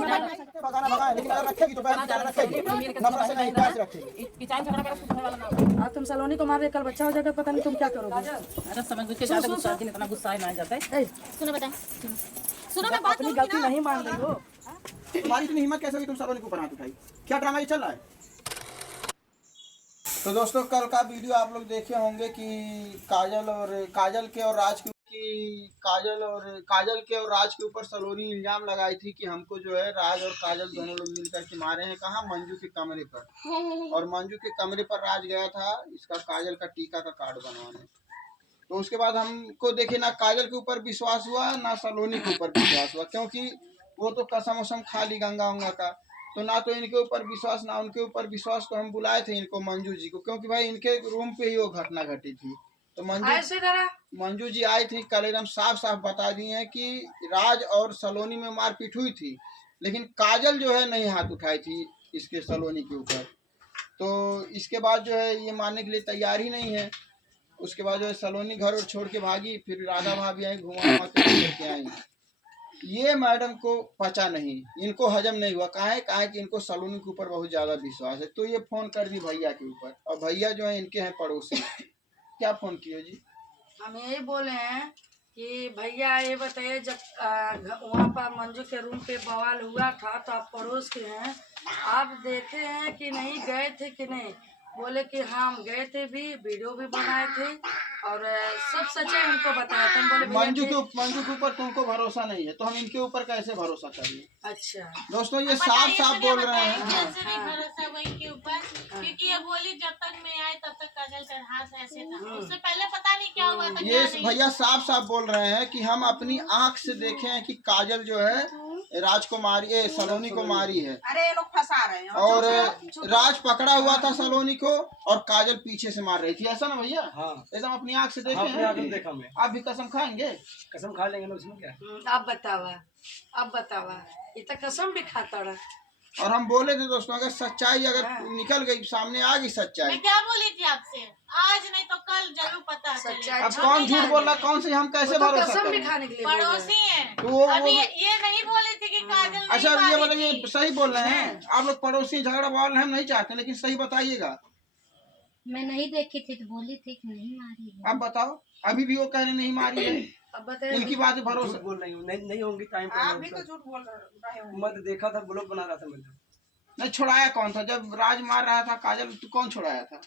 भगाना भगा, लेकिन अगर रखेगी तो पैर नीचे रखेगी, नफरत से नहीं, प्यार से रखेगी। तुम सलोनी को मार रहे, कल बच्चा हो जाएगा, पता नहीं तुम क्या करोगे। अरे समझ के ज्यादा गुस्सा आदमी इतना गुस्सा ही ना जाता है। सुनो बेटा, सुनो मैं बात अपनी गलती नहीं मान रही हो। तुम्हारी इतनी हिम्मत कैसे हुई तुम सलोनी के ऊपर हाथ उठाई? क्या ड्रामा ये चल रहा है? तो दोस्तों कल का वीडियो आप लोग देखे होंगे कि काजल के और राज के ऊपर सलोनी इल्जाम लगाई थी कि हमको जो है राज और काजल दोनों लोग मिलकर के मारे हैं। कहाँ? मंजू के कमरे पर। और मंजू के कमरे पर राज गया था इसका काजल का टीका का कार्ड बनवाने। तो उसके बाद हमको देखे ना काजल के ऊपर विश्वास हुआ ना सलोनी के ऊपर विश्वास हुआ, क्योंकि वो तो कसम वसम खा ली गंगा उंगा का। तो ना तो इनके ऊपर विश्वास ना उनके ऊपर विश्वास। तो हम बुलाए थे इनको मंजू जी को, क्योंकि भाई इनके रूम पे ही वो घटना घटी थी। तो मंजू जी आई थी कल, एकदम साफ साफ बता दिए हैं कि राज और सलोनी में मारपीट हुई थी, लेकिन काजल जो है नहीं हाथ उठाई थी इसके सलोनी के ऊपर। तो इसके बाद जो है ये मानने के लिए तैयार ही नहीं है। उसके बाद जो है सलोनी घर और छोड़ के भागी, फिर राधा भाभी आई घुमा करके आई। ये मैडम को पचा नहीं, इनको हजम नहीं हुआ। कहा है कि इनको सलोनी के ऊपर बहुत ज्यादा विश्वास है। तो ये फोन कर दी भैया के ऊपर, और भैया जो है इनके हैं पड़ोसी। क्या फोन किए जी? हम यही बोले हैं कि भैया ये बताइए, जब वहाँ पर मंजू के रूम पे बवाल हुआ था तो आप पड़ोस के हैं, आप देखे हैं कि नहीं, गए थे कि नहीं? बोले कि हाँ हम गए थे, भी वीडियो भी बनाए थे और सब सच्चाई हमको बताया था। हम बोले मंजू के ऊपर तुमको भरोसा नहीं है तो हम इनके ऊपर कैसे भरोसा करें? अच्छा दोस्तों ये साफ साफ बोल रहे हैं। कैसे नहीं भरोसा वही के ऊपर, क्योंकि ये बोली जब तक मैं आए तब तक काजल का हाथ ऐसे था, उससे पहले पता नहीं क्या हुआ था। ये भैया साफ साफ बोल रहे हैं कि हम अपनी आंख से देखे हैं कि काजल जो है राज को मारी है, सलोनी को मारी है। अरे ये लोग फंसा रहे हैं। और राज पकड़ा हुआ था सलोनी को और काजल पीछे से मार रही थी, ऐसा ना भैया? हाँ, एकदम अपनी आंख से देखे अपनी आंख से हैं। देखा मैं। आप भी कसम खाएंगे? कसम खा लेंगे ना, उसमें क्या? अब बतावा ये तो कसम भी खाता रहा। और हम बोले थे दोस्तों, अगर सच्चाई अगर निकल गई, सामने आ गई सच्चाई। मैं क्या बोली थी आपसे, आज नहीं तो कल जरूर पता चलेगा। अब कौन झूठ बोल रहा, कौन से हम कैसे भरोसा कसम भी करें? खाने के लिए बोल रहे हैं। पड़ोसी हैं। तो वो अभी ये नहीं बोली थी कि काजल नहीं अच्छा ये मारी बताइए, थी। सही बोल रहे हैं आप लोग? पड़ोसी झगड़ा बवाल हम नहीं चाहते, लेकिन सही बताइएगा। मैं नहीं देखी थी तो बोली थी कि नहीं मारी है। अब बताओ, अभी भी वो कह रहे नहीं मारी है। अब बताइए, इनकी बात भरोसा झूठ बोल रही हूँ, नहीं होंगी टाइम आप भी तो झूठ बोल रहे हो। मैं तो देखा था, ब्लॉग बना रहा था मैं तो। नहीं। छुड़ाया कौन था जब राज मार रहा था काजल? तो कौन छुड़ाया था?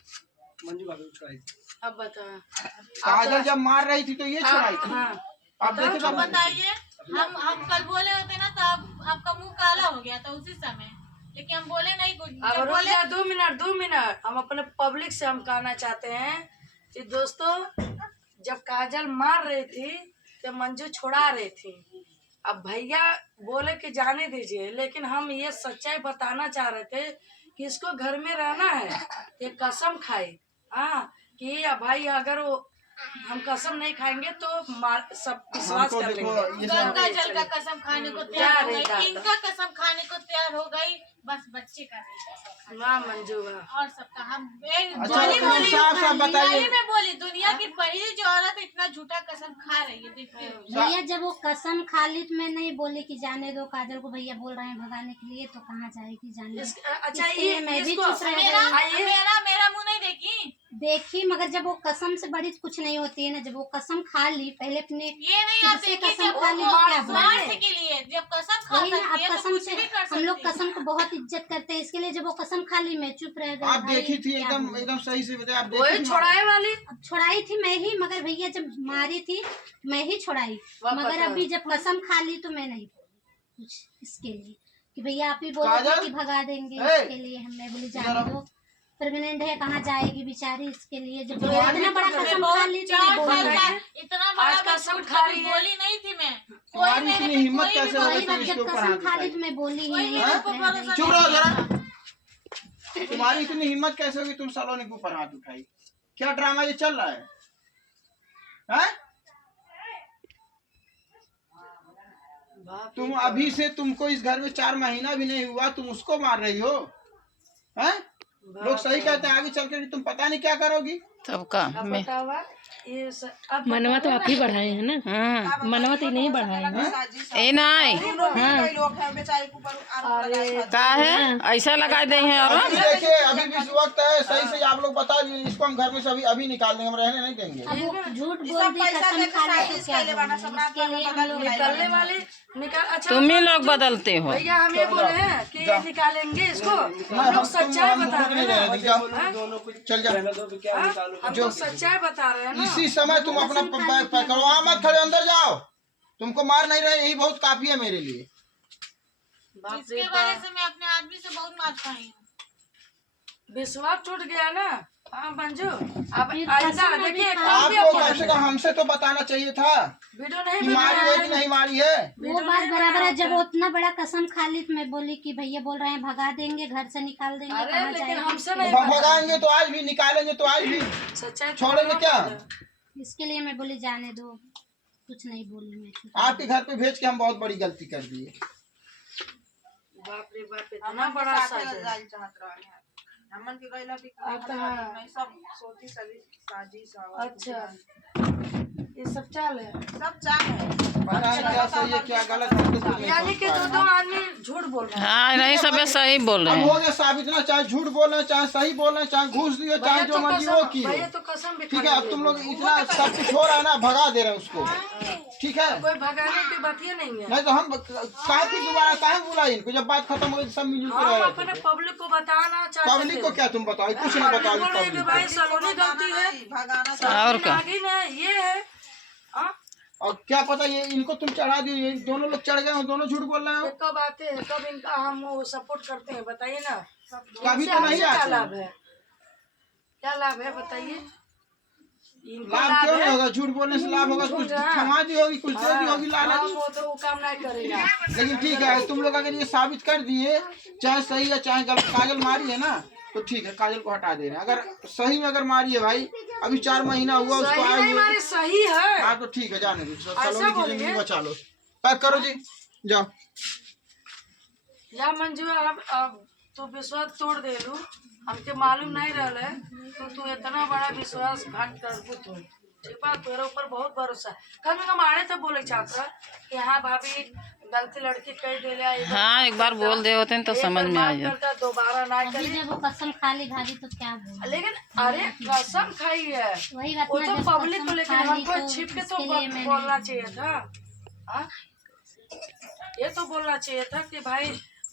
मंजू भाभी छुड़ाई थी। अब बता। काजल जब मार रही थी तो ये छुड़ाई थी। आप देखे तो बताइए, हम कल बोले होते ना तो आपका मुंह काला हो गया था उसी समय, लेकिन हम बोले नहीं कुछ। अब रुक जा, 2 मिनट हम अपने पब्लिक से हम कहना चाहते हैं कि दोस्तों, जब काजल मार रही थी तो मंजू छुड़ा रही थी। अब भैया बोले कि जाने दीजिए, लेकिन हम ये सच्चाई बताना चाह रहे थे कि इसको घर में रहना है। ये कसम खाए कि भाई अगर वो हम कसम नहीं खाएंगे तो सब विश्वास कर लेंगे। गंगा जल का कसम खाने को तैयार हो गई, इनका कसम खाने को तैयार हो गई, बस बच्चे का नहीं। वाह मंजू वाह। और सबका हम साफ बताइए। में बोली, दुनिया की पहली जो औरत इतना झूठा कसम खा रही है। देखिए भैया जब वो कसम खा ली तो मैं नहीं बोली कि जाने दो काजल को, भैया बोल रहे हैं भगाने के लिए, तो कहाँ जाएगी जाने। अच्छा ये मैं भी चुप रह गई। मेरा मुंह नहीं देखी, मगर जब वो कसम से बड़ी कुछ नहीं होती है ना। जब वो कसम खा ली, पहले अपने ये नहीं आते कि कसम जब खा ली वो तो क्या स्वार्थ के लिए जब कसम खा वही ना, सकती है अब तो कसम कुछ से भी कर सकती हम लोग है। कसम को बहुत इज्जत करते हैं, इसके लिए जब वो कसम खा ली मैं चुप रह गई। आप देखी थी? एकदम सही से बताया। आप देखी थी? छुड़ाए वाली छुड़ाई थी मैं ही, मगर भैया जब मारी थी मैं ही छुड़ाई। मगर अभी जब कसम खा ली तो मैं नहीं बोली कुछ इसके लिए कि भैया आप ही बोले कि भगा देंगे, इसके लिए हमने बोली जाने दो, प्रेग्नेंट है, कहाँ जाएगी बेचारी, इसके लिए जब इतना बड़ा कसम खा ली तो मैं बोल रही हूँ। इतना बड़ा कसम खा रही बोली नहीं थी मैं। तुम्हारी इतनी हिम्मत कैसे हो गई तुम इसके जब ऊपर कसम हाथ खा ली उठाई? तो मैं बोली ही नहीं। चुप रहो जरा। तुम्हारी इतनी हिम्मत कैसे होगी तुम सलोनी के ऊपर हाथ उठाई? क्या ड्रामा ये चल रहा है? हैं? तुम अभी से, तुमको इस घर में 4 महीना भी नहीं हुआ, तुम उसको मार रही हो? हैं? लोग सही कहते हैं, आगे चल कर तुम पता नहीं क्या करोगी। सबका मनवा तो आप ही बढ़ाए हैं ना। हाँ मनवा तो नहीं बढ़ाए हैं। ए नहीं, लोग हैं बेचारे के ऊपर आरोप लगाया था। का है ऐसा लगा दे हैं और अभी देखिए अभी भी इस वक्त है, सही से आप लोग बता दीजिए, इसको हम घर में से अभी निकाल देंगे, हम रहने नहीं देंगे। अब वो झूठ ये बोल सब दी, पैसा कसम देके खा ली शादी तो इसके क्या लिए बना, बोलूं? सब रात इसके लिए में हम लोग निकलने वाली निकाल। अच्छा तुम ही लोग बदलते हो। भैया हम ये बोले हैं कि ये निकालेंगे इसको, हम लोग सच्चाई बता रहे हैं ना। दोनों को चल जा। रहने दो, फिर क्या निकालो। हम लोग सच्चाई बता रहे हैं ना। इसी समय तुम अपना बैग पैक करो, वहाँ मत खड़े, अंदर जाओ, तुमको मार नहीं रहे, यही बहुत काफी है मेरे लिए। बाप रे इसके वजह से मैं अपने आदमी से बहुत मार खाई हूँ। विश्वास टूट गया ना। हाँ मंजू, अब फिर आइंदा कसम देखिए अभी काम भी आपको अपन कम से कम हमसे तो बताना चाहिए था वीडियो नहीं कि बना मारी है कि नहीं मारी है। वो बात बराबर है। जब वो उतना बड़ा कसम खा ली तो मैं बोली कि भैया बोल रहे हैं भगा देंगे, घर से निकाल देंगे, अरे कहाँ लेकिन जाएंगे? हमसे नहीं भगाएंगे तो आज भी, निकालेंगे तो आज भी, सच्चाई छोड़ेंगे क्या? इसके लिए मैं बोली जाने दो, कुछ नहीं बोली मैं। आपके घर पे भेज के हम बहुत बड़ी गलती कर दिए। बाप रे बाप, इतना बड़ा साज है। जाल चाहत रहे हैं हमन के गइला भी आता है। नहीं, सब सोची सभी साजिश और अच्छा ये सब चाल है। सब चाह है। पता है क्या सही है क्या गलत है, तो कुछ नहीं यानी कि समझ दो पा दो रहे। आदमी झूठ बोल रहे हैं। हाँ नहीं सब सही बोल रहे अब हैं। हो गया साबित ना, चाहे झूठ बोल रहे हैं, चाहे सही बोल रहे हैं, चाहे घूस दिए, चाहे जो मर्जी वो की हो। भैया तो कसम भी ठीक खा है, अब लिए। तुम लोग इतना सब कुछ हो रहा है ना, भगा दे रहे हैं उसको। ठीक है, कोई भगाने की बात ही नहीं है। नहीं तो हम काहे दोबारा काहे बुलाई इनको, जब बात खत्म हो गई सब मिलजुल के हम रहे अपने थे। पब्लिक को बताना चाहते पब्लिक थे। को क्या तुम बताओ, कुछ नहीं बताओ बोल रहे हैं कि पब्लिक भाई सलोनी गलती है, भगाना और क्या? नागिन है, ये है। हाँ? और क्या पता ये इनको तुम चढ़ा दिए, ये दोनों लोग चढ़ गए हो, दोनों झूठ बोल रहे हो। ये कब आते हैं, कब इनका हम वो सपोर्ट करते हैं बताइए ना। कभी इनसे तो नहीं हमसे क्या आते लाभ है, क्या लाभ है बताइए। इनको लाभ क्यों है। नहीं होगा, झूठ बोलने से लाभ होगा, कुछ क्षमा दी होगी, कुछ दे दी होगी लालच। हाँ, वो तो वो काम नहीं करेगा। लेकिन ठीक है, तुम लोग अगर ये साबित कर दिए, चाहे सही है चाहे गलत, काजल मारी है ना तो ठीक है, काजल को हटा दे रहे हैं। अगर सही में अगर मारी है भाई, अभी 4 महीना हुआ उसको सही आए नहीं हुए, मारे, सही है। हाँ तो ठीक है, जाने दो, सलोनी की बोलिए। जिंदगी बचा लो। पैक करो जी, जाओ। या मंजू अब तू विश्वास तोड़ दे लू, हमके मालूम नहीं रहा है तो तू इतना बड़ा विश्वासघात कर तू। ठीक बा, तेरे ऊपर बहुत भरोसा है। कल हम आए थे बोले छात्रा कि हाँ भाभी गलती लड़की कह दे लिया। हाँ एक बार बोल दे होते तो समझ में आ जाए। दोबारा ना अभी करी। जब वो कसम खा ली भाभी तो क्या बोलूं? लेकिन अरे कसम खाई है वही बात वो ना, तो जब पब्लिक को, कसम लेकिन खा ली हमको तो छिप के तो इसके लिए मैंने- बोलना चाहिए था। हाँ? ये तो बोलना चाहिए था कि भाई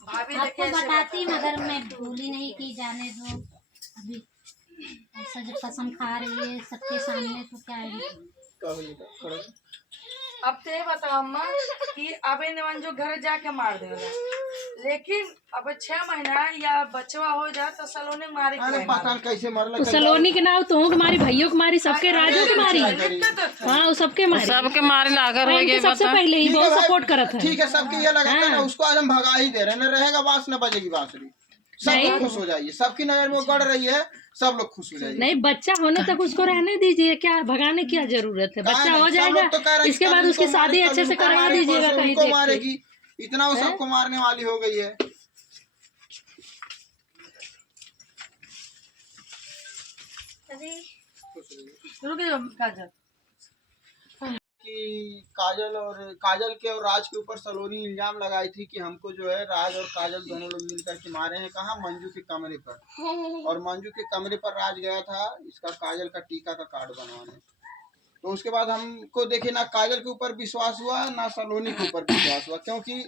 भाभी आपको देखिए ऐसे बताती मगर मैं भूली नहीं कि जाने दो। अभी ऐसा जब कसम खा रही है सबके सामने तो क्या है? अब तो ये बताओ अम्मा कि अबे नवन जो घर जाके मार देगा, लेकिन अब 6 महीना या बचवा हो जाए तो सलोनी मारी अरे पता नहीं कैसे मरल, सलोनी के नाव तो मारी, भैयों की मारी, सबके राजों की मारी। हाँ वो सबके मारी, सबके मारे लागर हो इनके गए सबसे बता। पहले ही ठीक है बहुत भाई, सपोर्ट करत है। ठीक है, सबके ये लगा था ना, उसको आज हम भगा ही दे रहे हैं, न रहेगा बांस न बजेगी बांसुरी। सब लोग खुश हो जाइए, सबकी नजर में वो गड़ रही है, सब लोग खुश हो जाइए। नहीं बच्चा होने तक उसको रहने दीजिए, क्या भगाने की क्या जरूरत है? बच्चा हो जाएगा, इसके बाद उसकी शादी अच्छे से करवा दीजिएगा कहीं उनको देख के। मारेगी, इतना वो सबको मारने वाली हो गई है। रुक जाओ काजल। कि काजल के और राज के ऊपर सलोनी इल्जाम लगाई थी कि हमको जो है राज और काजल दोनों लोग मिलकर के मारे हैं। कहाँ? मंजू के कमरे पर। और मंजू के कमरे पर राज गया था इसका काजल का टीका का कार्ड बनवाने। तो उसके बाद हमको देखे ना काजल के ऊपर विश्वास हुआ ना सलोनी के ऊपर विश्वास हुआ, क्योंकि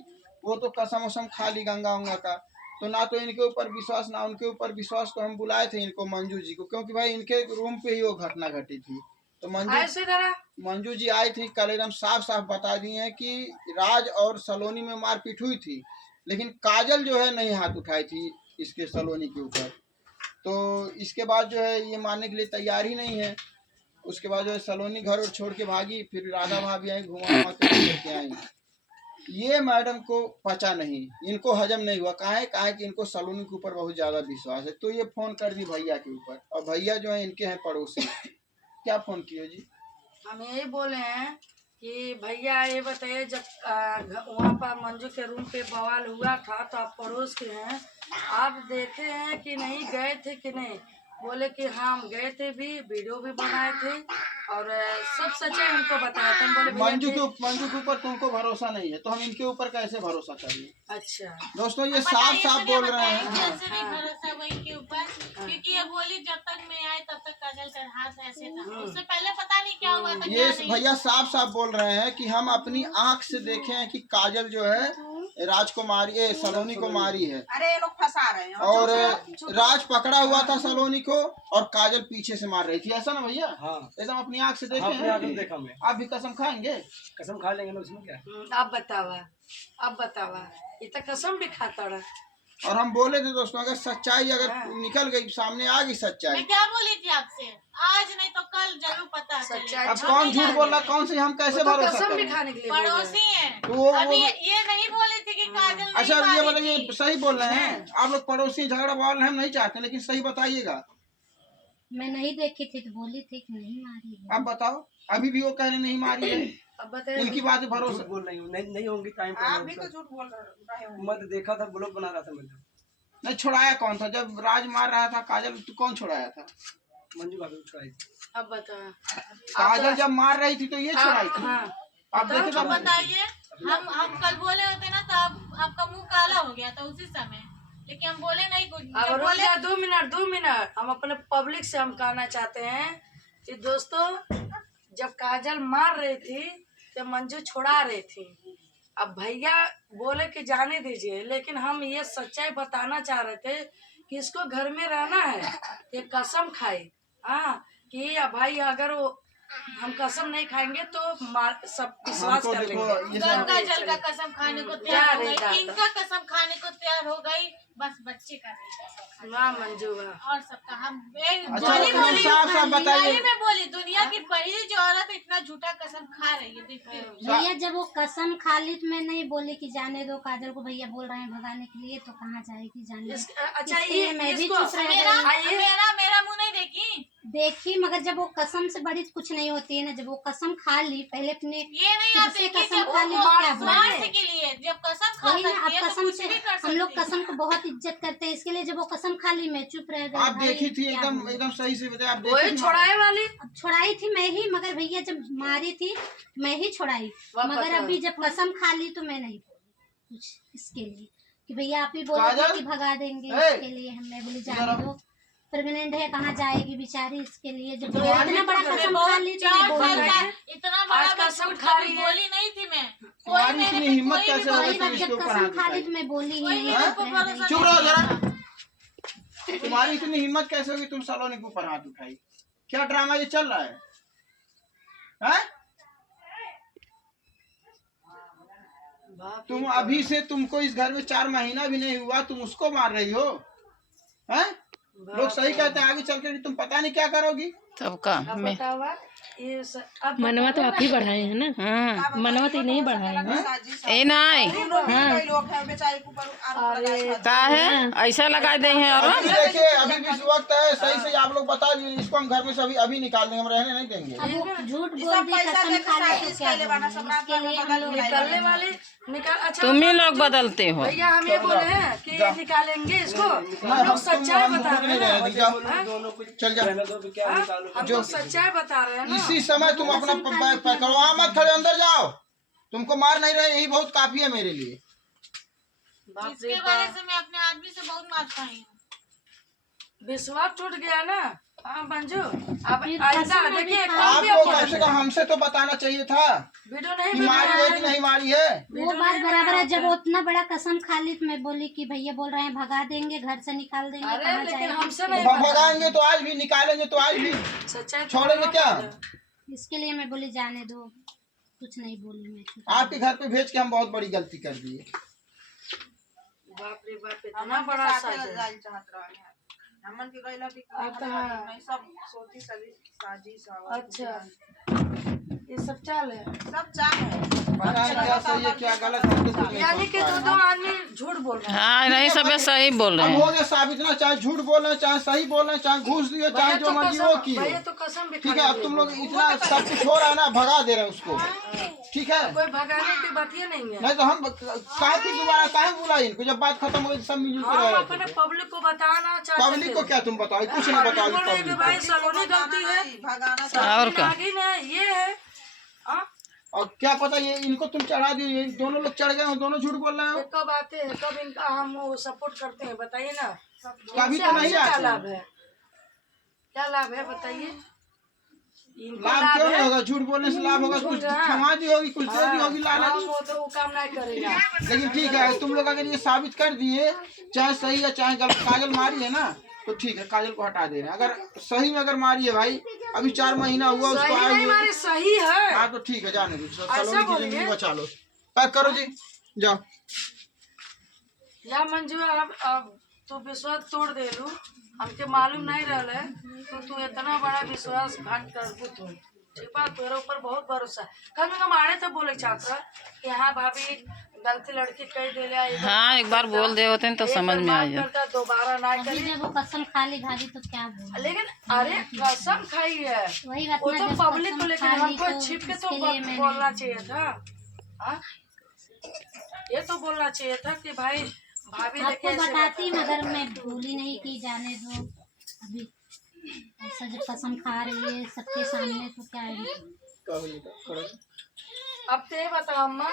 वो तो कसम वसम खा ली गंगा उंगा का। तो ना तो इनके ऊपर विश्वास ना उनके ऊपर विश्वास। तो हम बुलाए थे इनको, मंजू जी को, क्योंकि भाई इनके रूम पे ही वो घटना घटी थी। तो मंजू जी आई थी, कल एकदम साफ साफ बता दी है कि राज और सलोनी में मारपीट हुई थी, लेकिन काजल जो है नहीं हाथ उठाई थी इसके सलोनी के ऊपर। तो इसके बाद जो है ये मानने के लिए तैयार ही नहीं है। उसके बाद जो है सलोनी घर और छोड़ के भागी, फिर राधा भाभी आई, घुमा के आई। ये मैडम को पचा नहीं, इनको हजम नहीं हुआ। कहा कि इनको सलोनी के ऊपर बहुत ज्यादा विश्वास है। तो ये फोन कर दी भैया के ऊपर, और भैया जो है इनके हैं पड़ोसी। क्या फोन किए जी? हम यही बोले हैं कि भैया ये बताइए, जब वहाँ पर मंजू के रूम पे बवाल हुआ था तो आप पड़ोस के हैं, आप देखे हैं कि नहीं, गए थे कि नहीं? बोले कि हाँ हम गए थे भी, वीडियो भी बनाए थे और सब सच्चाई हमको बताया था। हम बोले भैया मंजू के ऊपर तुमको भरोसा नहीं है तो हम इनके ऊपर कैसे भरोसा करेंगे? अच्छा दोस्तों ये साफ साफ बोल रहे हैं। कैसे नहीं भरोसा वही के ऊपर, क्योंकि ये बोली जब तक मैं आई तब तक काजल का हाथ ऐसे था, उससे पहले पता नहीं क्या हुआ था। ये क्या नहीं। भैया साफ साफ बोल रहे हैं कि हम अपनी आंख से देखे हैं कि काजल जो है राजकुमारी सलोनी को मारी है अरे ये लोग फंसा रहे हैं और राज पकड़ा हुआ था सलोनी को और काजल पीछे से मार रही थी, ऐसा ना भैया? हाँ एकदम अपनी आंख से देखे हाँ, अपने आगे हैं। देखा मैं। आप भी कसम खाएंगे? कसम खा लेंगे ना, उसमें क्या। अब बतावा ये तो कसम भी खाता रहा। और हम बोले थे दोस्तों अगर सच्चाई अगर निकल गई सामने आ गई सच्चाई, मैं क्या बोली थी आपसे, आज नहीं तो कल जरूर पता सच्चाई चलेगा। अब कौन झूठ बोल रहा कौन से हम कैसे तो भरोसा कसम भी करें? खाने के लिए बोल रहे हैं। पड़ोसी है। तो वो अभी ये नहीं बोली थी कि काजल नहीं अच्छा ये मारी बताइए, थी। सही बोल रहे हैं आप लोग? पड़ोसी झगड़ा वाल हम नहीं चाहते लेकिन सही बताइएगा। मैं नहीं देखी थी तो बोली थी कि नहीं मारी है। अब बताओ, अभी भी वो कह रहे नहीं मारी है, अब बताइए उनकी बात है भरोसा। झूठ बोल रही हूँ, नहीं होंगी टाइम आप भी पर। तो झूठ बोल रहे हो। मैं तो देखा था, ब्लॉग बना रहा था मैं। नहीं छुड़ाया कौन था जब राज मार रहा था काजल? तो कौन छुड़ाया था? मंजू भाभी छुड़ाई थी। अब बता। काजल जब मार रही थी तो ये छुड़ाई थी। हाँ आप देखे तो तो बताइए, हम कल बोले होते ना तो आपका मुंह काला हो गया था उसी समय, लेकिन हम बोले नहीं कुछ। अब जब रुक बोले जा, 2 मिनट हम अपने पब्लिक से हम कहना चाहते हैं कि दोस्तों जब काजल मार रही थी तो मंजू छुड़ा रही थी। अब भैया बोले कि जाने दीजिए, लेकिन हम ये सच्चाई बताना चाह रहे थे कि इसको घर में रहना है। ये कसम खाई हाँ कि भाई अगर वो हम कसम नहीं खाएंगे तो सब विश्वास हमको कर देखो, लेंगे। ये गंगा जल का कसम खाने को तैयार हो क्या गई, इनका कसम खाने को तैयार हो गई, बस बच्चे का नहीं कसम खाने वाह मंजू वाह। को। और सबका हम अच्छा बोली तो साफ साफ बताइए। पहले में बोली दुनिया की पहली जो औरत इतना झूठा कसम खा रही है, देखिए। भैया जब वो कसम खा ली तो मैं नहीं बोली कि जाने दो काजल को। भैया बोल रहे हैं भगाने के लिए तो कहाँ जाएगी जाने दो। अच्छा इसके लिए मैं भी इसको चुप रह मेरा गई। मेरा मुंह नहीं देखी, देखी मगर जब वो कसम से बड़ी कुछ नहीं होती है ना। जब वो कसम खा ली पहले अपने ये नहीं आप खुद से देखिए कसम जब खा ली वो तो क्या बोले? स्वार्थ के लिए जब कसम खा वही ना, सकती अब है तो कसम कुछ से भी कर हम लोग सकती है। कसम को बहुत इज्जत करते हैं, इसके लिए जब वो कसम खा ली मैं चुप रह गई। आप भाई, देखी थी क्या एकदम बोलूं? एकदम सही से बताया। आप वही देखी थी? छुड़ाए वाली अब छुड़ाई थी मैं ही, मगर भैया जब मारी थी मैं ही छुड़ाई। वाह मगर पता। अभी जब कसम खा ली तो मैं नहीं बोली कुछ इसके लिए कि भैया आप ही बोले थे काजल? कि भगा देंगे ए! इसके लिए। हमने बोली इधर जाने आओ। दो, प्रेग्नेंट है कहाँ जाएगी बेचारी, इसके लिए जब तो इतना बड़ा मैं कसम बहुत खा ली तो 4 मैं बोल साल रही का हूँ। इतना आज बड़ा का मैं सब झूठ खा रही कभी है। बोली नहीं थी मैं। तुम्हारी मेरे इतनी पे हिम्मत कोई भी कैसे हो वही गई बात तुम जब इसके ऊपर कसम हाथ खा ली उठाई? तो मैं बोली ही कोई नहीं। मेरे को रह भरोसा गई। चुप रहो जरा। तुम्हारी इतनी हिम्मत कैसे होगी तुम सलोनी के ऊपर हाथ उठाई? क्या ड्रामा ये चल रहा है? हैं? तुम अभी से तुमको इस घर में 4 महीना भी नहीं हुआ तुम उसको मार रही हो? हैं? लोग सही कहते हैं आगे चल के तुम पता नहीं क्या करोगी। सबका अब मैं बतावा ये अब मनवा तो आप ही बढ़ाए हैं ना। मनवा तो नहीं बढ़ाए हैं। ए नहीं कई लोग हैं बेचारे के ऊपर आरोप लगाए हैं। का है ऐसा लगा दे हैं और अभी देखिए अभी भी इस वक्त है सही से आप लोग बता दीजिए इसको हम घर में से अभी निकाल देंगे, हम रहने नहीं देंगे। अब वो झूठ ये बोल सब दी पैसा कसम देके खा ली शादी तो क्या इसके लिए बना, सब रात इसके लिए रात हम लोग निकलने वाले निकाल। अच्छा तुम ही लोग बदलते हो। भैया हम ये बोले हैं कि निकालेंगे इसको। ना, हम लोग हम सच्चाई तुम बता हम रहे नहीं हैं रहने ना। देंगे। दोनों कुछ चल जा। रहने दो, क्या निकालो। हम लोग सच्चाई बता रहे हैं ना। इसी समय तुम अपना पकड़ो, वहाँ मत खड़े, अंदर जाओ। तुमको मार नहीं रहे, यही बहुत काफी है मेरे लिए। बाप रे इसके बारे से मैं अपने आदमी से बहुत मार खाई हूँ। विश्वास टूट गया ना। हाँ मंजू अब फिर आइंदा कसम देखिए अभी कल भी आपको आपको कम से कम हमसे तो बताना चाहिए था वीडियो नहीं कि मारी है कि नहीं मारी है। वो बात बराबर है। जब वो उतना बड़ा कसम खा ली तो मैं बोली कि भैया बोल रहे हैं भगा देंगे, घर से निकाल देंगे, अरे कहाँ लेकिन जाएगी। हमसे नहीं भगाएंगे तो आज भी, निकालेंगे तो आज भी, सच्चाई छोड़ेंगे क्या? इसके लिए मैं बोली जाने दो, कुछ नहीं बोली मैं चुप। आपके घर पे भेज के हम बहुत बड़ी गलती कर दिए। बाप रे बाप इतना हमन के बड़ा साथे साजिश। जाइल चाहत रहे हैं। हमन के गइला भी अब तो हाँ। नहीं, सब सोची सभी साजिश और अच्छा ये सब चाल है। सब चाह है। पता नहीं क्या सही है क्या गलत है, हमको कुछ नहीं यानी कि पता। दो आदमी झूठ बोल रहे हैं। हाँ नहीं सब सही बोल रहे अब हो हैं। गया साबित ना, चाहे झूठ बोल रहे हैं, चाहे सही बोल रहे हैं, चाहे घूस दिए, चाहे जो मर्जी वो की। भैया तो कसम भी ठीक खा है अब लिए। तुम लोग इतना सब कुछ हो रहा है ना, भगा दे रहे हैं उसको। ठीक है, कोई भगाने की बात ही नहीं है। नहीं तो हम काहे फिर दोबारा काहे बुलाए इनको, जब बात खत्म हो गई सब मिलजुल के हम रहे अपने पब्लिक को बताना चाहते पब्लिक को क्या तुम बताओ, कुछ नहीं बताओ बोल रहे कि पब्लिक भाई सलोनी गलती है, भगाना और क्या नागिन है, ये है। हाँ? और क्या पता ये इनको तुम चढ़ा दिए, ये दोनों लोग चढ़ गए हो, दोनों झूठ बोल रहे हो। ये कब आते हैं, कब इनका हम वो सपोर्ट करते हैं बताइए ना। कभी इनसे तो नहीं हमसे क्या आते लाभ है, क्या लाभ है बताइए। इनको लाभ लाभ क्यों नहीं है, होगा, झूठ बोलने से लाभ होगा, कुछ थमा दी होगी, कुछ दे दी होगी हाँ, लालच। वो तो वो काम नहीं करेगा। लेकिन ठीक है, तुम लोग अगर ये साबित कर दिए चाहे सही या चाहे गलत, काजल मारी है ना तो ठीक है, काजल को हटा दे रहे हैं। अगर सही में अगर मारी है भाई, अभी 4 महीना हुआ उसको सही आए नहीं हुए, मारे, सही है। हाँ तो ठीक है, जाने दो, सलोनी की बोलिए। जिंदगी बचा लो, पैक करो जी, जाओ। या मंजू अब तू विश्वास तोड़ दे लू, हमके मालूम नहीं रहल है तो तू इतना बड़ा विश्वासघात कर दू तू, ठीक बा, तेरे ऊपर बहुत भरोसा है। कल मैं हमारे तो बोले छात्र कि हाँ भाभी गलती लड़की कह दे लिया, हाँ एक बार बोल दे होते तो समझ में आ जाए। करता दोबारा ना अभी करी। जब वो कसम खा ली भाभी तो क्या बोल, लेकिन अरे कसम खाई है, वही बात वो ना, तो जब पब्लिक को, कसम लेकिन खा ली हमको तो छिप के तो उसके लिए मैंने- बोलना चाहिए था। हाँ? ये तो बोलना चाहिए था कि भाई भाभी आपको देखिए ऐसे बताती मगर मैं भूली नहीं कि जाने दो, अभी ऐसा जब कसम खा रही है सबके सामने तो क्या है। अब तो ये बताओ अम्मा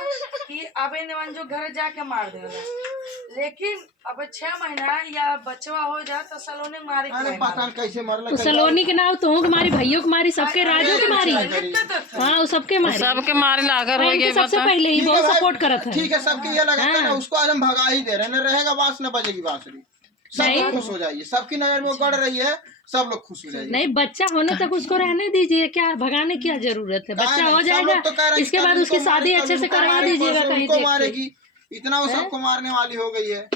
कि अब इन मंजू घर जाके मार देगा, लेकिन अब 6 महीना या बचवा हो जाए तो सलोनी मारी अरे पता नहीं कैसे मरल, तो सलोनी के नाव तो के मारी, भैयों के मारी, सबके राजों के मारी। हाँ वो सबके मारी, सबके मारे लागर हो इनके गए सबसे बता। पहले ही ठीक है बहुत भाई, सपोर्ट करत है। ठीक है, सबके ये लगा था ना, उसको आज हम भगा ही दे रहे हैं, न रहेगा बांस न बजेगी बांसुरी, सब लोग खुश हो जाइए, सबकी नजर में वो गड़ रही है, सब लोग खुश हो जाइए। नहीं बच्चा होने तक उसको रहने दीजिए, क्या भगाने की क्या जरूरत है, बच्चा हो जाएगा इसके बाद उसकी शादी अच्छे से करवा दीजिएगा कहीं देख के। मारेगी, इतना वो सबको मारने वाली हो गई है।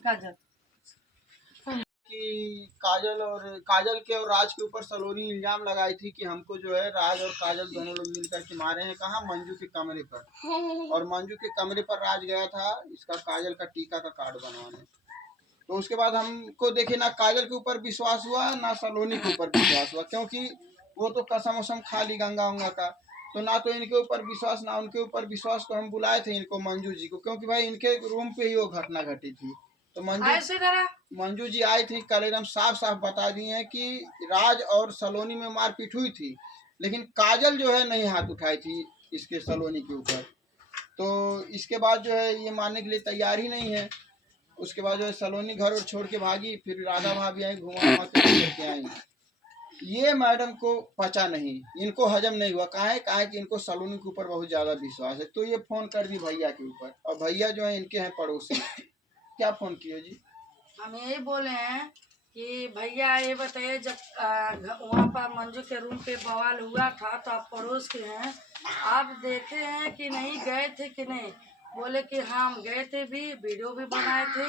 काजल कि काजल के और राज के ऊपर सलोनी इल्जाम लगाई थी कि हमको जो है राज और काजल दोनों लोग मिलकर के मारे हैं, कहाँ मंजू के कमरे पर, और मंजू के कमरे पर राज गया था इसका काजल का टीका का कार्ड बनवाने। तो उसके बाद हमको देखे ना काजल के ऊपर विश्वास हुआ ना सलोनी के ऊपर विश्वास हुआ, क्योंकि वो तो कसम वसम खा ली गंगा उंगा का, तो ना तो इनके ऊपर विश्वास ना उनके ऊपर विश्वास। तो हम बुलाए थे इनको मंजू जी को, क्योंकि भाई इनके रूम पे ही वो घटना घटी थी। तो मंजू जी आई थी कल, एकदम साफ साफ बता दी है कि राज और सलोनी में मारपीट हुई थी, लेकिन काजल जो है नहीं हाथ उठाई थी इसके सलोनी के ऊपर। तो इसके बाद जो है ये मानने के लिए तैयार ही नहीं है। उसके बाद जो है सलोनी घर और छोड़ के भागी, फिर राधा भाभी आई घुमा के आई। ये मैडम को पचा नहीं, इनको हजम नहीं हुआ, कहा है कि इनको सलोनी के ऊपर बहुत ज्यादा विश्वास है। तो ये फोन कर दी भैया के ऊपर, और भैया जो है इनके हैं पड़ोसी। क्या फोन किए जी? हम यही बोले हैं कि भैया ये बताइए, जब वहाँ पर मंजू के रूम पे बवाल हुआ था तो आप पड़ोस के हैं, आप देखे हैं कि नहीं, गए थे कि नहीं? बोले कि हाँ हम गए थे, भी वीडियो भी बनाए थे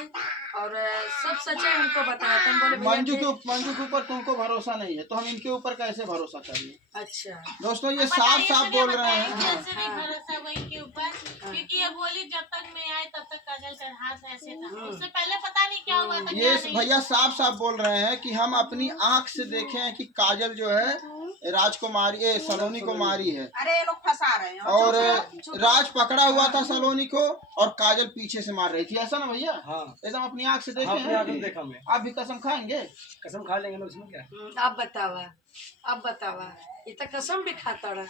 और सब सच्चाई हमको बताया था। हम बोले मंजू के ऊपर तुमको भरोसा नहीं है तो हम इनके ऊपर कैसे भरोसा करें? अच्छा दोस्तों ये साफ साफ बोल रहे हैं। कैसे नहीं भरोसा वही के ऊपर, क्योंकि ये बोली जब तक मैं आए तब तक काजल का हाथ ऐसे था, उससे पहले पता नहीं क्या हुआ था। ये क्या नहीं। भैया साफ साफ बोल रहे हैं कि हम अपनी आंख से देखे हैं कि काजल जो है राज को मारी, सलोनी को मारी है, अरे ये लोग फंसा रहे हैं। और राज पकड़ा हुआ था सलोनी को और काजल पीछे से मार रही थी, ऐसा ना भैया? हाँ एकदम अपनी आंख से देखे हाँ, अपने आँख हैं। में देखा मैं। आप भी कसम खाएंगे? कसम खा लेंगे ना, उसमें क्या है? अब बतावा ये तो कसम भी खाता रहा।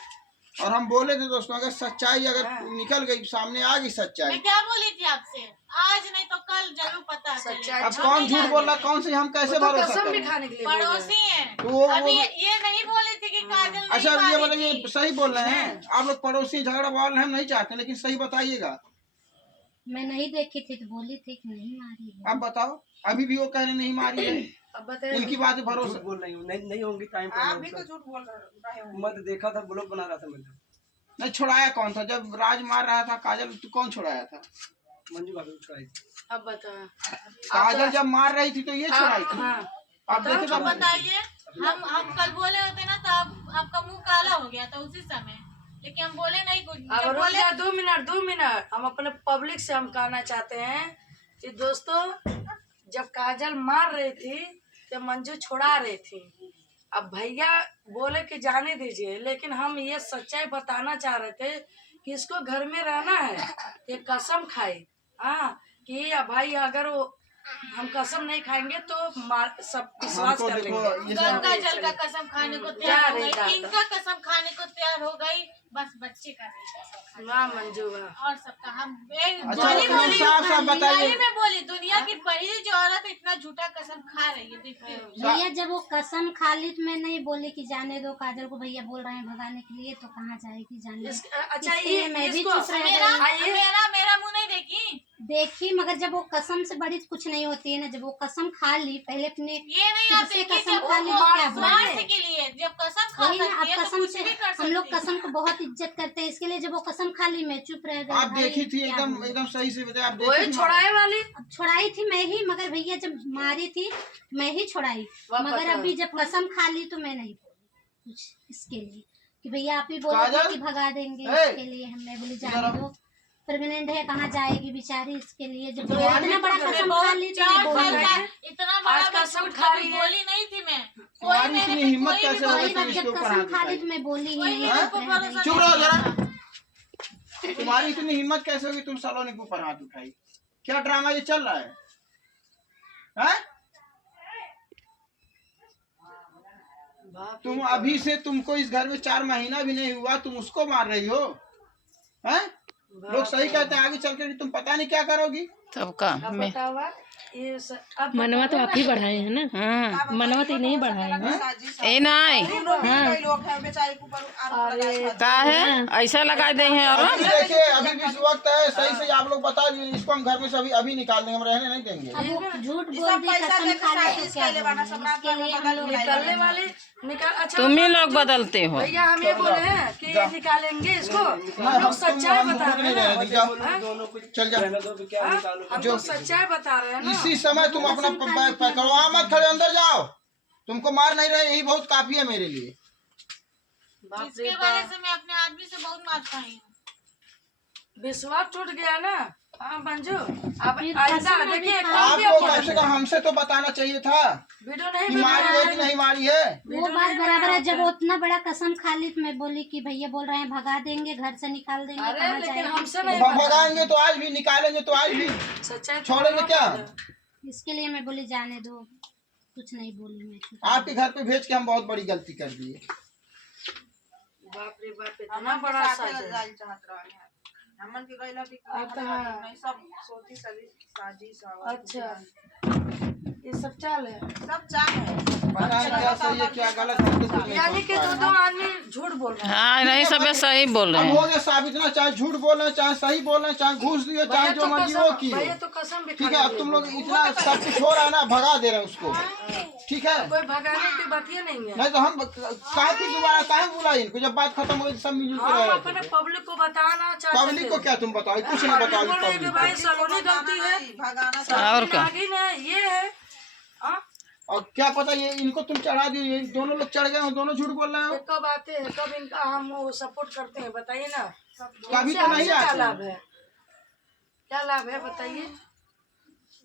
और हम बोले थे दोस्तों, अगर सच्चाई अगर निकल गई, सामने आ गई सच्चाई, मैं क्या बोली थी आपसे, आज नहीं तो कल जरूर पता सच्चाई चलेगा। अब कौन झूठ बोल रहा, कौन से हम कैसे भरोसा कसम भी करें? खाने के लिए बोल रहे हैं। पड़ोसी हैं। तो वो अभी ये नहीं बोली थी कि काजल नहीं अच्छा ये मारी बताइए, थी। सही बोल रहे हैं आप लोग? पड़ोसी झगड़ा वाल हम नहीं चाहते, लेकिन सही बताइएगा। मैं नहीं देखी थी तो बोली थी कि नहीं मारी है। अब बताओ, अभी भी वो कह रहे नहीं मारी है, अब बताइए इनकी बात पे भरोसा। झूठ बोल रही हूँ, नहीं होंगी टाइम आप भी तो पर। झूठ बोल रहे हो। मैं तो देखा था, ब्लॉग बना रहा था मैं तो। नहीं छुड़ाया कौन था जब राज मार रहा था काजल? तो कौन छुड़ाया था? मंजू भाभी छुड़ाई थी। अब बता। काजल जब मार रही थी तो ये छुड़ाई थी। हाँ आप देखे तो तो बताइए, हम कल बोले होते ना तो आपका मुंह काला हो गया था उसी समय, लेकिन हम बोले नहीं कुछ। अब जब रुक बोले जा, 2 मिनट हम अपने पब्लिक से हम कहना चाहते हैं कि दोस्तों, जब काजल मार रही थी तो मंजू छुड़ा रही थी। अब भैया बोले कि जाने दीजिए, लेकिन हम ये सच्चाई बताना चाह रहे थे कि इसको घर में रहना है। ये कसम खाई कि भाई अगर वो हम कसम नहीं खाएंगे तो सब विश्वास कर लेंगे। गंगा जल का कसम खाने को तैयार हो गई, इनका कसम खाने को तैयार हो गई, बस बच्चे का नहीं। वाह मंजू वाह। और सबका हम साफ बताइए। में बोली दुनिया की पहली जो औरत इतना झूठा कसम खा रही है। देखते हो भैया जब वो कसम खा ली तो मैं नहीं बोली कि जाने दो काजल को, भैया बोल रहे हैं भगाने के लिए, तो कहाँ जाएगी जाने दो। अच्छा इसलिए मैं भी चुप रह गई। मेरा मुंह नहीं देखी, मगर जब वो कसम से बड़ी कुछ नहीं होती है ना। जब वो कसम खा ली पहले अपने ये नहीं आप देखिए, कसम जब खा ली तो क्या स्वार्थ के लिए जब कसम खा वही ना, सकती है अब तो कसम कुछ से भी कर सकती हम लोग है। कसम को बहुत इज्जत करते हैं, इसके लिए जब वो कसम खा ली मैं चुप रह गई। आप देखी थी एकदम सही से बताया। आप वही देखी छुड़ाए वाली अब छुड़ाई थी मैं ही, मगर भैया जब मारी थी मैं ही छुड़ाई। वाह मगर पता अभी जब कसम खा ली तो मैं नहीं बोली कुछ इसके लिए कि भैया आप ही बोले कि भगा देंगे, इसके लिए हमने बोली जाने दो, परमानेंट है, कहाँ जाएगी बेचारी। इसके लिए जब इतना बड़ा कसम खा ली तो मैं बोल रही थी। इतना बड़ा कसम खा रही बोली नहीं थी मैं। कोई मेरी हिम्मत कैसे हो वही गई बात, जब कसम खा ली तो मैं बोली ही नहीं। चुप रहो जरा। तुम्हारी इतनी हिम्मत कैसे होगी, तुम सलोनी के ऊपर हाथ उठाई? क्या ड्रामा ये चल रहा है? तुम अभी से, तुमको इस घर में 4 महीना भी नहीं हुआ, तुम उसको मार रही हो? हैं? लोग सही कहते हैं, आगे चल कर तुम पता नहीं क्या करोगी। सबका मनवा तो आप ही बढ़ाए हैं ना। मनवा तो नहीं बढ़ाए हैं। ए नहीं का है ऐसा लगा दे हैं। और देखिए अभी भी वक्त है, सही से आप लोग बता दीजिए। इसको हम घर में से अभी निकाल देंगे, हम रहने नहीं देंगे। झूठ बोल दी, कसम खा ली तो क्या बोलें? इसके लिए हम लोग निकलने वाली निकाल। अच्छा तुम ही लोग बदलते हो। भैया हम ये बोले हैं कि निकालेंगे इसको। हम लोग सच्चाई बता रहे हैं। चल जा, हम लोग सच्चाई बता रहे हैं ना। इसी समय तुम अपना बैग पैक करो, वहाँ मत खड़े, अंदर जाओ। तुमको मार नहीं रहे, यही बहुत काफी है मेरे लिए। इसके वजह से मैं अपने आदमी से बहुत मार खाई हूँ। विश्वास टूट गया ना। हाँ मंजू, अब आइंदा देखिए आपको कम से कम हमसे तो बताना चाहिए था वीडियो नहीं कि मारी है कि नहीं मारी है। वो बात बराबर है। जब वो उतना बड़ा कसम खा ली तो मैं बोली कि भैया बोल रहे हैं भगा देंगे, घर से निकाल देंगे, अरे कहाँ लेकिन जाएगी? हमसे नहीं भगाएंगे तो आज भी, निकालेंगे तो आज भी, सच्चाई छोड़ेंगे क्या? इसके लिए मैं बोली जाने दो, कुछ नहीं बोली मैं। आपके घर पे भेज के हम बहुत बड़ी गलती कर दिए। बाप रे बाप, इतना बड़ा साजिश। अच्छा ये सब चाल है। पता नहीं क्या सही है क्या गलत है, तो कुछ नहीं यानी कि समझ दो पा रहे। आदमी झूठ बोल रहे हैं। हाँ नहीं सब सही बोल रहे अब हैं। हो गया साबित ना, चाहे झूठ बोल रहे हैं, चाहे सही बोल रहे हैं, चाहे घूस दिए, चाहे जो मर्जी वो की। भैया तो कसम भी ठीक है, अब तुम लोग इतना सब कुछ हो रहा है ना, भगा दे रहे हैं उसको। ठीक है, कोई भगाने की बात ही नहीं है। नहीं तो हम काहे फिर दोबारा काहे बुलाई इनको? जब बात खत्म हो गई सब मिलजुल के हम रहे अपने पब्लिक को बताना चाहते थे। पब्लिक को क्या तुम बताओ? कुछ नहीं बताओ बोल रहे हैं कि पब्लिक भाई सलोनी गलती है, और क्या? नागिन है, ये है। हाँ? और क्या पता ये इनको तुम चढ़ा दिए, ये दोनों लोग चढ़ गए, दोनों झूठ बोल रहे ये हो। कब आते हैं, कब इनका हम वो सपोर्ट करते हैं बताइए ना। कभी इनसे तो नहीं हमसे क्या आते। लाभ है? क्या लाभ है बताइए?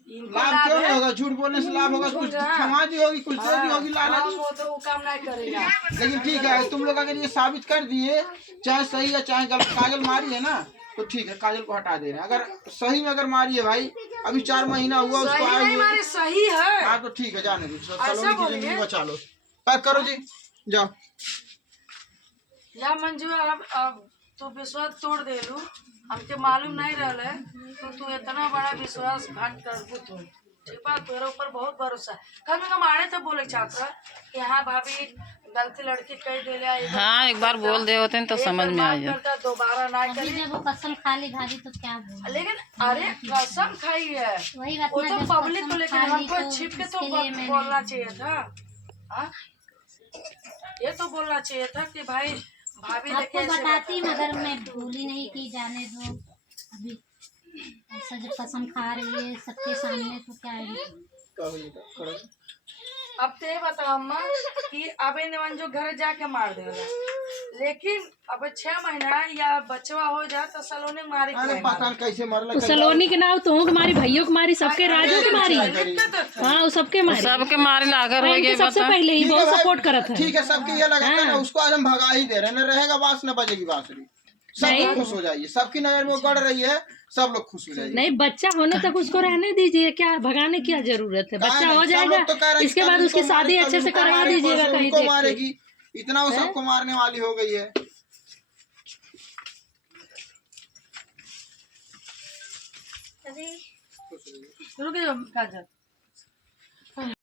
इनको लाभ क्यों है? नहीं होगा? झूठ बोलने से लाभ होगा, कुछ समाधि होगी, कुछ दे दी होगी हाँ, लालच। वो तो वो काम नहीं करेगा। लेकिन ठीक है, तुम लोग अगर ये साबित कर दिए, चाहे सही है चाहे गलत, काजल मारी है ना तो ठीक है, काजल को हटा दे रहे हैं। अगर सही में अगर मारी है भाई, अभी 4 महीना हुआ उसको सही आए नहीं हुए। मारे, सही है। हाँ तो ठीक है, जाने दो, ऐसा सलोनी की बोलिए। जिंदगी बचा लो। पैक करो जी, जाओ। या मंजू अब तू विश्वास तोड़ दे लू, हमके मालूम नहीं रहले तो तू इतना बड़ा विश्वास घाट कर तू। ठीक बा, तेरे ऊपर बहुत भरोसा है। कम से कम आने तो बोले छात्रा कि हाँ भाभी गलती लड़की कह दे लिया। हाँ एक बार बोल दे होते तो समझ में आ जाए। दोबारा ना अभी करी। जब वो कसम खा ली भाभी तो क्या बोले? लेकिन अरे कसम खाई है वही बात वो ना, तो जब पब्लिक को, कसम लेकिन खा ली हमको तो छिप के तो इसके लिए मैंने- बोलना चाहिए था। हाँ? ये तो बोलना चाहिए था कि भाई भाभी आपको देखिए ऐसे बताती, मगर मैं भूली नहीं कि जाने दो। अभी ऐसा जब कसम खा रही है सबके सामने तो क्या है? अब तो ये बताओ अम्मा कि अब इन मंजू घर जाके मार देगा, लेकिन अब 6 महीना या बचवा हो जाए तो सलोनी मारी अरे पता नहीं कैसे मरल तो सलोनी के नाव तो मारी, भैयों को मारी, सबके राजों की मारी। हाँ वो सबके मारी, सबके मारे लागर हो इनके गए सबसे बता। पहले ही बहुत सपोर्ट करत है। ठीक है, सबके ये लगा था ना, उसको आज हम भगा ही दे रहे हैं, न रहेगा बांस न बजेगी बांसुरी, सब नहीं। लोग खुश हो जाइए, सबकी नजर में वो गड़ रही है, सब लोग खुश हो जाइए। नहीं, बच्चा होने तक उसको रहने दीजिए, क्या भगाने की क्या जरूरत है, बच्चा हो जाएगा इसके बाद उसकी शादी अच्छे से करवा दीजिएगा कहीं देख के। मारेगी, इतना वो सबको मारने वाली हो गई है। रुक जाओ काजल।